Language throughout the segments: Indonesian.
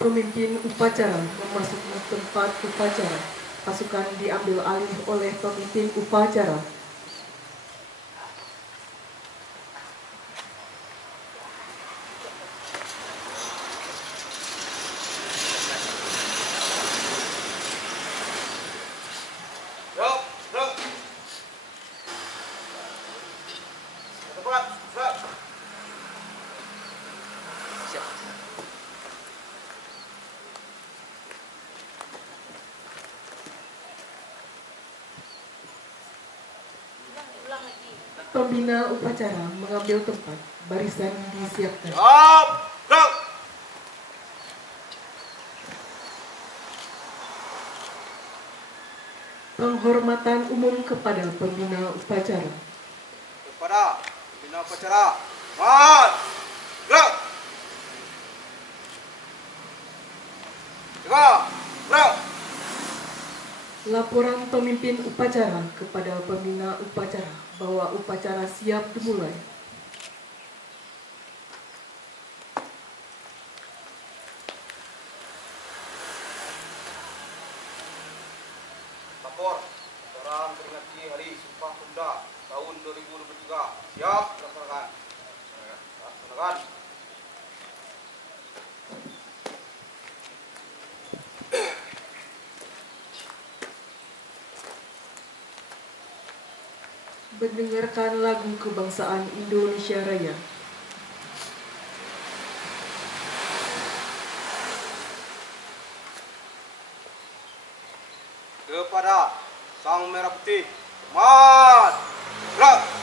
Pemimpin upacara memasuki tempat upacara. Pasukan diambil alih oleh pemimpin upacara. Pembina upacara mengambil tempat, barisan disiapkan. Penghormatan umum kepada pembina upacara. Kepada pembina upacara, mat, gerak. Gerak. Laporan pemimpin upacara kepada pembina upacara bahwa upacara siap dimulai. Lapor, acara memperingati Hari Sumpah Pemuda tahun 2023 siap dilaksanakan. Mendengarkan lagu kebangsaan Indonesia Raya. Kepada Sang Merah Putih, mat, gerak.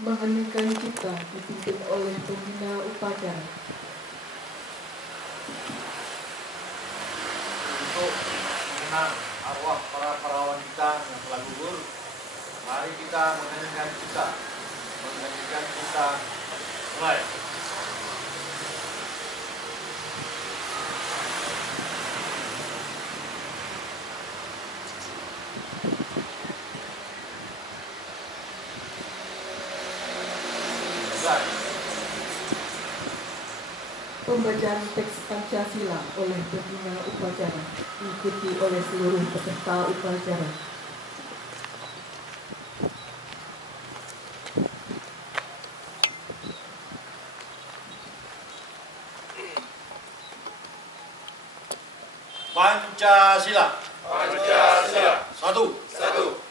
Mengheningkan cipta dipimpin oleh pembina upacara. Untuk mengenang arwah para pahlawan kita yang telah gugur, mari kita mengheningkan cipta. Mulai. Pembacaan teks Pancasila oleh pembina upacara diikuti oleh seluruh peserta upacara. Pancasila. Pancasila. Satu.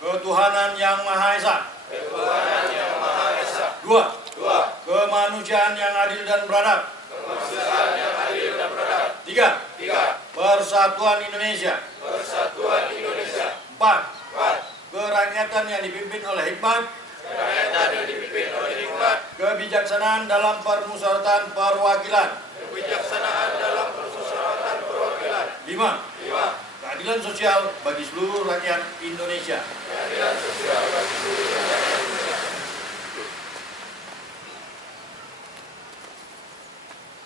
Ketuhanan Yang Maha Esa. Ketuhanan Yang Maha Esa. Dua. Dua. kemanusiaan yang adil dan beradab. 3. Persatuan Indonesia. 4. Kerakyatan yang dipimpin oleh hikmat. Kebijaksanaan dalam permusyawaratan perwakilan. 5. Keadilan sosial bagi seluruh rakyat Indonesia.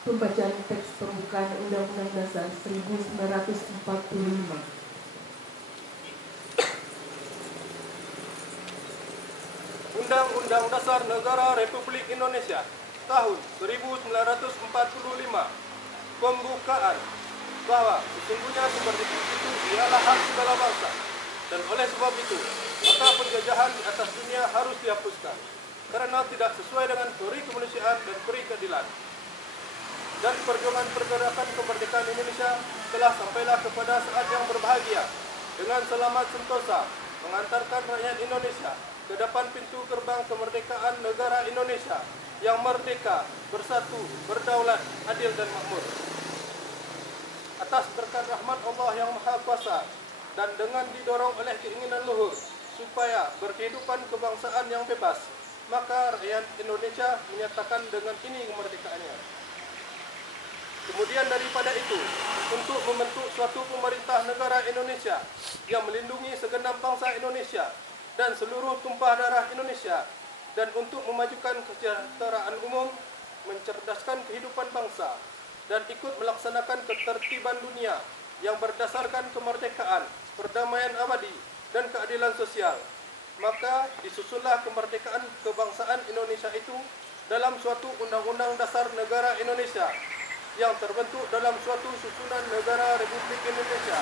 Pembacaan teks pembukaan Undang-Undang Dasar 1945. Undang-Undang Dasar Negara Republik Indonesia tahun 1945. Pembukaan bahwa sesungguhnya kemerdekaan itu ialah hak segala bangsa, dan oleh sebab itu maka penjajahan di atas dunia harus dihapuskan karena tidak sesuai dengan peri kemanusiaan dan peri keadilan. Dan perjuangan pergerakan kemerdekaan Indonesia telah sampailah kepada saat yang berbahagia dengan selamat sentosa mengantarkan rakyat Indonesia ke depan pintu gerbang kemerdekaan negara Indonesia yang merdeka, bersatu, berdaulat, adil dan makmur. Atas berkat rahmat Allah yang Maha Kuasa dan dengan didorong oleh keinginan luhur supaya berkehidupan kebangsaan yang bebas, maka rakyat Indonesia menyatakan dengan ini kemerdekaannya. Kemudian daripada itu, untuk membentuk suatu pemerintah negara Indonesia yang melindungi segenap bangsa Indonesia dan seluruh tumpah darah Indonesia, dan untuk memajukan kesejahteraan umum, mencerdaskan kehidupan bangsa, dan ikut melaksanakan ketertiban dunia yang berdasarkan kemerdekaan, perdamaian abadi, dan keadilan sosial. Maka disusunlah kemerdekaan kebangsaan Indonesia itu dalam suatu Undang-Undang Dasar Negara Indonesia yang terbentuk dalam suatu susunan negara Republik Indonesia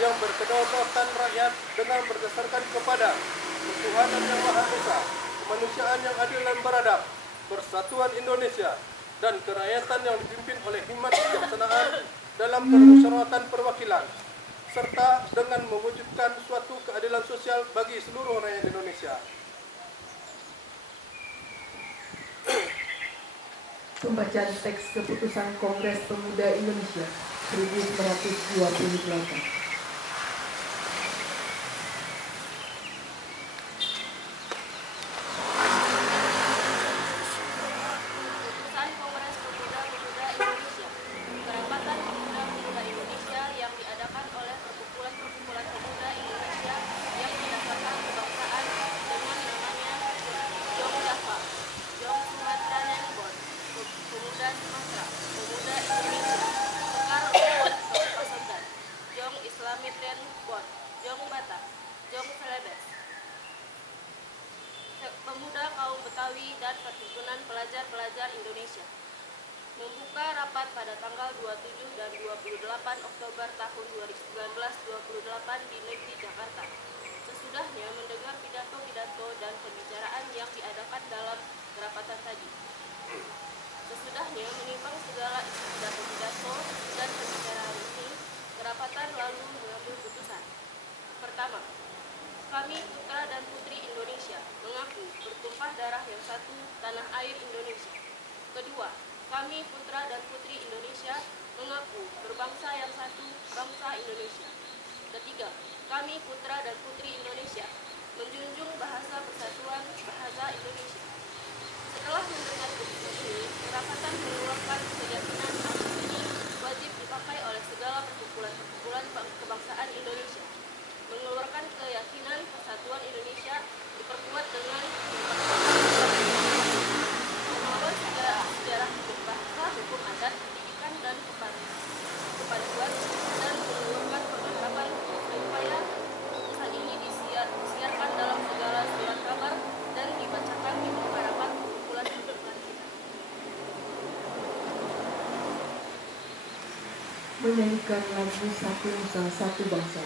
yang berkedaulatan rakyat dengan berdasarkan kepada ketuhanan yang Maha Esa, kemanusiaan yang adil dan beradab, persatuan Indonesia, dan kerakyatan yang dipimpin oleh hikmat kebijaksanaan dalam permusyawaratan perwakilan, serta dengan mewujudkan suatu keadilan sosial bagi seluruh rakyat Indonesia. Pembacaan teks keputusan Kongres Pemuda Indonesia 1928. Pemuda kaum Betawi dan Perhimpunan Pelajar-Pelajar Indonesia membuka rapat pada tanggal 27 dan 28 Oktober tahun 1928 di negeri Jakarta. Sesudahnya mendengar pidato-pidato dan pembicaraan yang diadakan dalam kerapatan tadi. Sesudahnya menimbang segala isi pidato-pidato dan pembicaraan ini, kerapatan lalu mengambil putusan. Pertama, kami putra dan putri Indonesia mengaku bertumpah darah yang satu tanah air Indonesia. Kedua, kami putra dan putri Indonesia mengaku berbangsa yang satu bangsa Indonesia. Ketiga, kami putra dan putri Indonesia menjunjung bahasa persatuan bahasa Indonesia. Setelah mendengar putusan ini, kerapatan mengeluarkan keyakinan akte ini wajib dipakai oleh segala perkumpulan kebangsaan Indonesia. Mengeluarkan keyakinan persatuan Indonesia diperkuat dengan membawa sejarah bahasa, hukum adat, pendidikan, dan kepaduan, dan mengeluarkan pengharapan supaya putusan ini disiarkan dalam segala surat kabar dan dibacakan di hadapan kumpulan kita. Menyanyikan lagu Satu Nusa Satu Bangsa.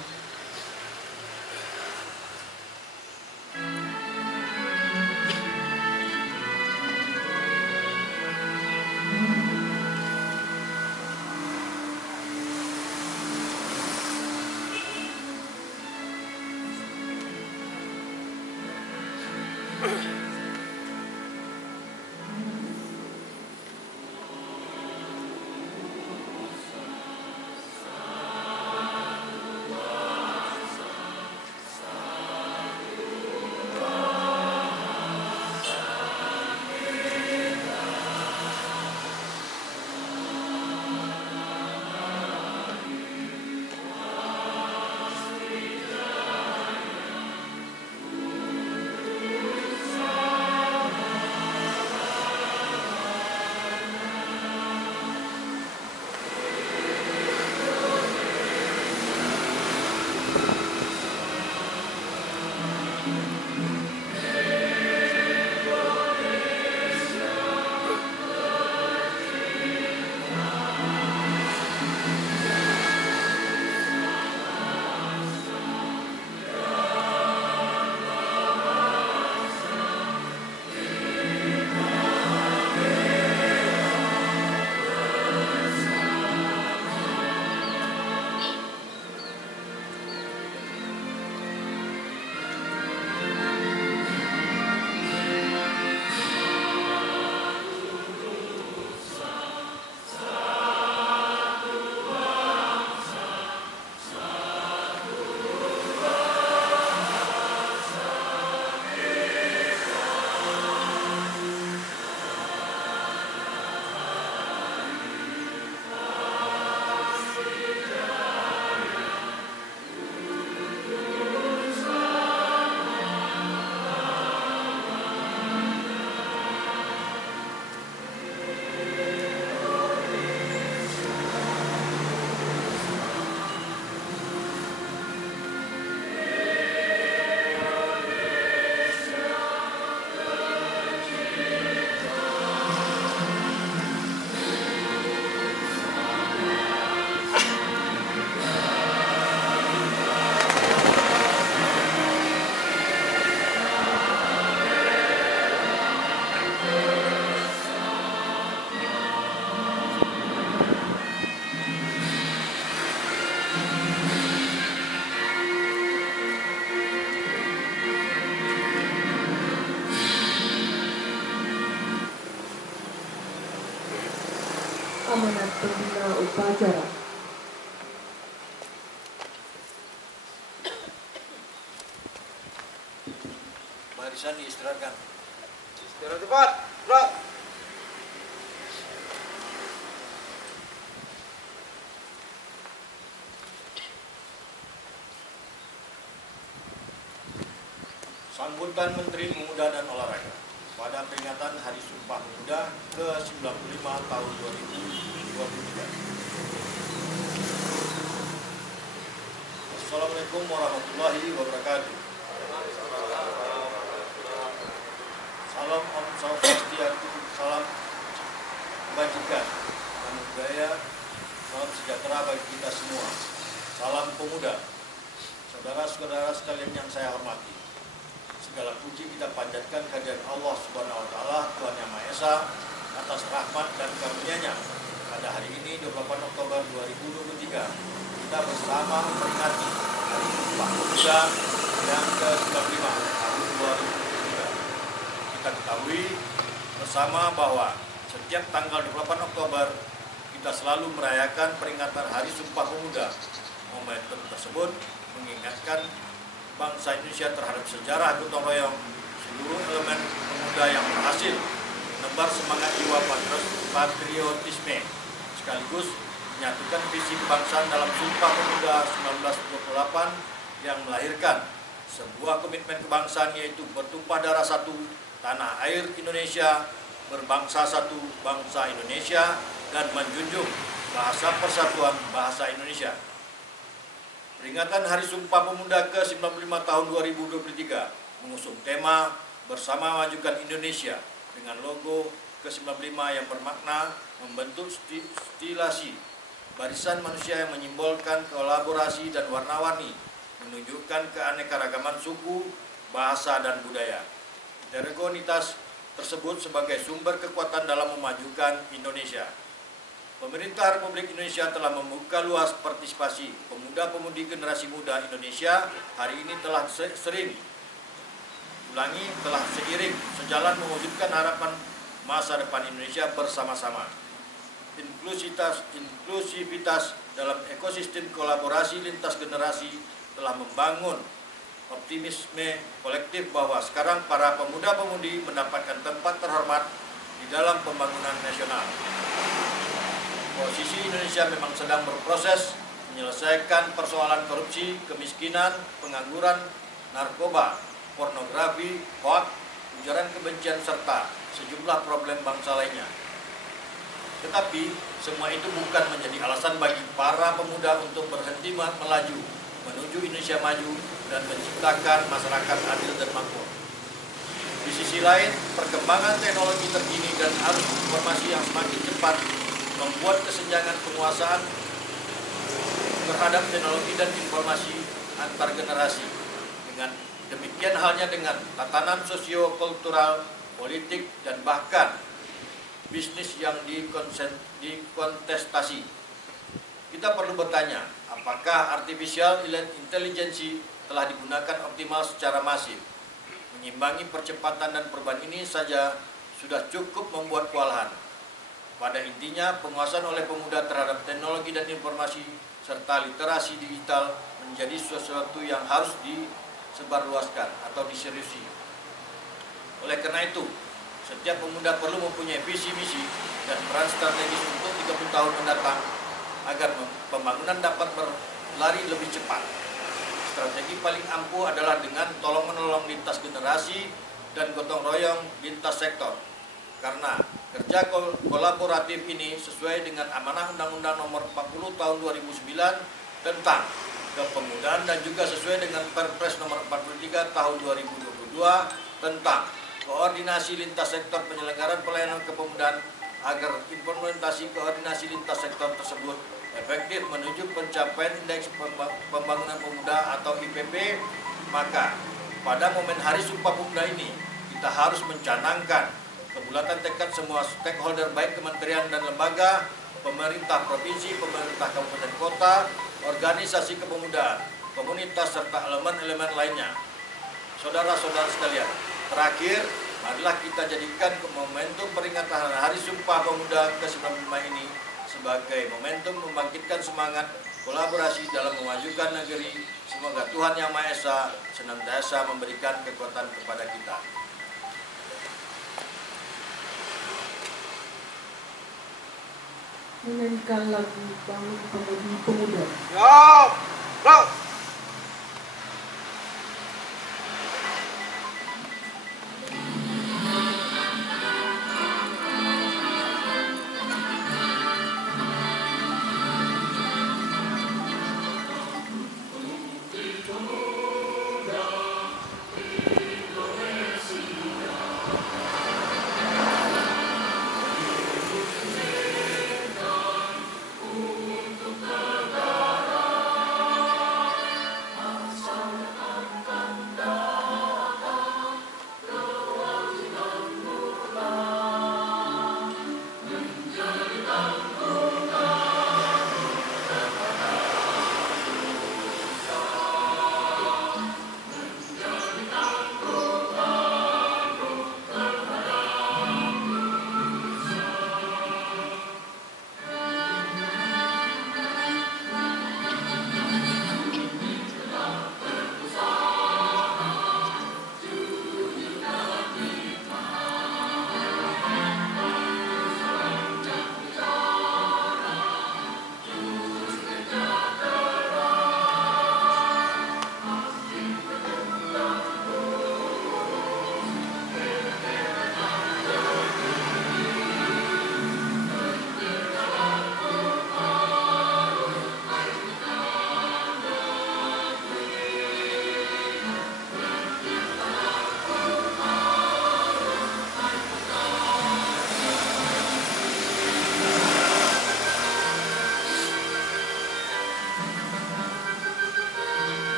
amanat pembina upacara. Barisan diistirahatkan. Istirahat cepat. Gerak. Sambutan Menteri Pemuda dan Olahraga pada peringatan Hari Sumpah Pemuda ke-95 tahun 2023. Assalamualaikum warahmatullahi wabarakatuh. Salam Om Swastiastu, salam kebajikan, salam budaya, salam sejahtera bagi kita semua. Salam pemuda, saudara-saudara sekalian yang saya hormati. Segala puji kita panjatkan kehadirat Allah Subhanahu wa taala, Tuhan Yang Maha Esa, atas rahmat dan karunia-Nya. Pada hari ini 28 Oktober 2023, kita bersama memperingati Hari Sumpah Pemuda yang ke-95 tahun 2023. Kita ketahui bersama bahwa setiap tanggal 28 Oktober kita selalu merayakan peringatan Hari Sumpah Pemuda. Momentum tersebut mengingatkan bangsa Indonesia terhadap sejarah gotong royong, seluruh elemen pemuda yang berhasil menebar semangat jiwa patriotisme, sekaligus menyatukan visi kebangsaan dalam Sumpah Pemuda 1928 yang melahirkan sebuah komitmen kebangsaan, yaitu bertumpah darah satu, tanah air Indonesia, berbangsa satu, bangsa Indonesia, dan menjunjung bahasa persatuan bahasa Indonesia. Peringatan Hari Sumpah Pemuda ke-95 tahun 2023 mengusung tema Bersama Majukan Indonesia dengan logo ke-95 yang bermakna membentuk stilasi barisan manusia yang menyimbolkan kolaborasi dan warna-warni, menunjukkan keanekaragaman suku, bahasa, dan budaya. Heterogenitas tersebut sebagai sumber kekuatan dalam memajukan Indonesia. Pemerintah Republik Indonesia telah membuka luas partisipasi pemuda-pemudi generasi muda Indonesia. Hari ini telah seiring sejalan mewujudkan harapan masa depan Indonesia bersama-sama. Inklusivitas dalam ekosistem kolaborasi lintas generasi telah membangun optimisme kolektif bahwa sekarang para pemuda-pemudi mendapatkan tempat terhormat di dalam pembangunan nasional. Posisi Indonesia memang sedang berproses menyelesaikan persoalan korupsi, kemiskinan, pengangguran, narkoba, pornografi, hoaks, ujaran kebencian, serta sejumlah problem bangsa lainnya. Tetapi semua itu bukan menjadi alasan bagi para pemuda untuk berhenti melaju menuju Indonesia maju dan menciptakan masyarakat adil dan makmur. Di sisi lain, perkembangan teknologi terkini dan arus informasi yang semakin cepat membuat kesenjangan penguasaan terhadap teknologi dan informasi antar generasi. Dengan demikian halnya dengan tatanan sosio-kultural, politik, dan bahkan bisnis yang dikontestasi. Kita perlu bertanya, apakah artificial intelligence telah digunakan optimal secara masif? Mengimbangi percepatan dan perubahan ini saja sudah cukup membuat kewalahan. Pada intinya, penguasaan oleh pemuda terhadap teknologi dan informasi serta literasi digital menjadi sesuatu yang harus disebarluaskan atau diseriusi. Oleh karena itu, setiap pemuda perlu mempunyai visi misi dan peran strategis untuk 30 tahun mendatang agar pembangunan dapat berlari lebih cepat. Strategi paling ampuh adalah dengan tolong-menolong lintas generasi dan gotong royong lintas sektor. Karena kerja kolaboratif ini sesuai dengan amanah Undang-Undang Nomor 40 Tahun 2009 tentang kepemudaan dan juga sesuai dengan Perpres Nomor 43 Tahun 2022 tentang koordinasi lintas sektor penyelenggaraan pelayanan kepemudaan agar implementasi koordinasi lintas sektor tersebut efektif menuju pencapaian Indeks Pembangunan Pemuda atau IPP. Maka pada momen Hari Sumpah Pemuda ini kita harus mencanangkan kebulatan tekad semua stakeholder baik kementerian dan lembaga, pemerintah provinsi, pemerintah kabupaten kota, organisasi kepemudaan, komunitas, serta elemen-elemen lainnya. Saudara-saudara sekalian, terakhir, marilah kita jadikan momentum peringatan Hari Sumpah Pemuda ke-95 ini sebagai momentum membangkitkan semangat kolaborasi dalam memajukan negeri. Semoga Tuhan Yang Maha Esa senantiasa memberikan kekuatan kepada kita. Menyanyikan lagu Bangun Pemudi Pemuda. Siap. Gerak.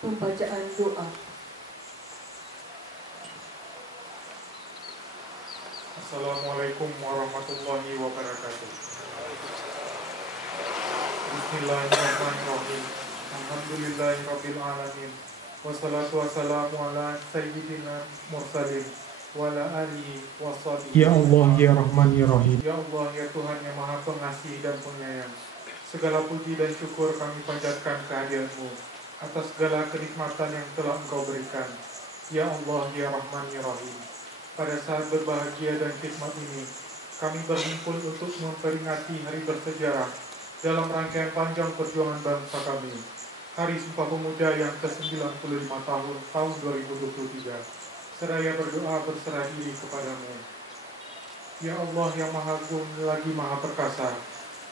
Pembacaan doa. Assalamualaikum warahmatullahi wabarakatuh. Bismillahirrahmanirrahim. Alhamdulillahirabbil alamin. Wassalatu wassalamu ala sayyidina mursalin wa ala alihi washabihi. Ya Allah ya Rahman ya Rahim. Ya Allah ya Tuhan yang Maha Pengasih dan Penyayang. Segala puji dan syukur kami panjatkan kehadirat-Mu atas segala kenikmatan yang telah Engkau berikan. Ya Allah ya Rahman ya Rahim. Pada saat berbahagia dan khidmat ini, kami berhimpun untuk memperingati hari bersejarah dalam rangkaian panjang perjuangan bangsa kami, Hari Sumpah Pemuda yang ke-95 tahun 2023. Seraya berdoa berserah diri kepadamu. Ya Allah yang Maha Agung lagi Maha Perkasa,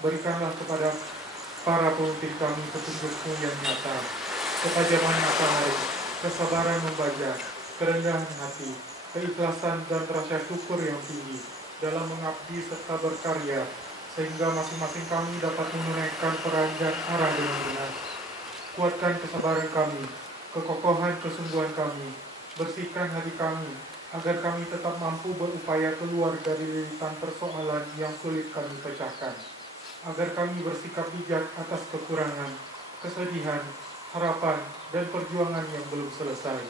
berikanlah kepada para pemimpin kami petunjuk-Mu yang nyata, ketajaman matahari, kesabaran membaca, kerendahan hati, keikhlasan dan rasa syukur yang tinggi, dalam mengabdi serta berkarya, sehingga masing-masing kami dapat menunaikan peran dan arah dengan benar. Kuatkan kesabaran kami, kekokohan kesungguhan kami, bersihkan hati kami, agar kami tetap mampu berupaya keluar dari lilitan persoalan yang sulit kami pecahkan. Agar kami bersikap bijak atas kekurangan, kesedihan, harapan, dan perjuangan yang belum selesai.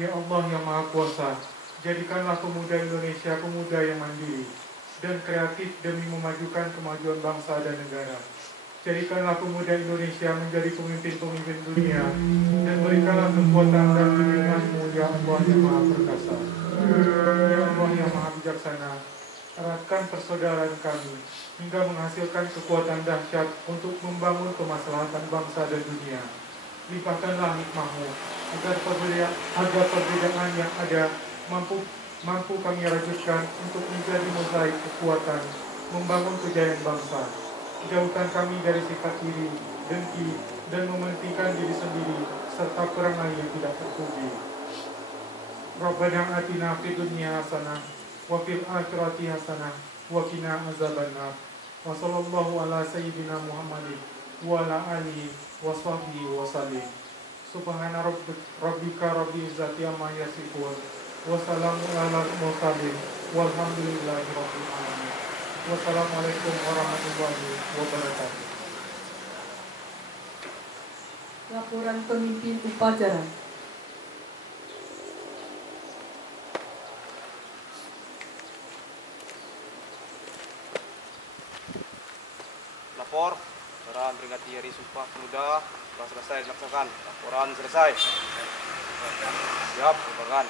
Ya Allah yang Maha Kuasa, jadikanlah pemuda Indonesia pemuda yang mandiri dan kreatif demi memajukan kemajuan bangsa dan negara. Jadikanlah pemuda Indonesia menjadi pemimpin-pemimpin dunia dan berikanlah kekuatan dan bimbingan-Mu, ya Allah yang Maha Perkasa. Ya Allah yang Maha Bijaksana, eratkan persaudaraan kami hingga menghasilkan kekuatan dahsyat untuk membangun kemaslahatan bangsa dan dunia. Limpahkanlah hikmah-Mu agar perbedaan yang ada mampu kami rajutkan untuk menjadi mozaik kekuatan membangun kejayaan bangsa. Jauhkan kami dari sifat iri, dengki, dan mementingkan diri sendiri serta perangai yang tidak terpuji. Rabbana atina fid dunya hasanah wa fil akhirati hasanah wa qina azabannar. Wa sallallahu ala sayyidina Muhammadin wa ala alihi wa sahbihi wa sallim. Subhana rabbika rabbil izzati amma yasifun wa salamun alal mursalin walhamdulillahi rabbil alamin. Wassalamualaikum warahmatullahi wabarakatuh. Laporan pemimpin upacara. Lapor, acara memperingati Hari Sumpah Pemuda telah selesai dilaksanakan. Laporan selesai. Siap, laporan.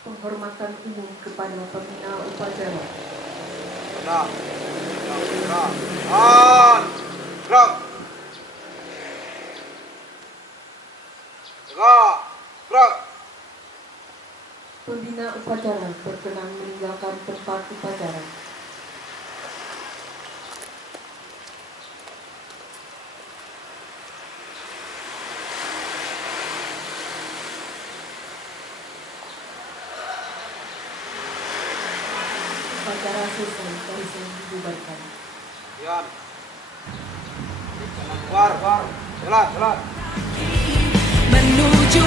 Penghormatan umum kepada pembina upacara. Benar. Gerak. Gerak. Pembina upacara berkenan meninggalkan tempat upacara. Upacara selesai, barisan dibubarkan. Dian. Keluar. Jalan. Menuju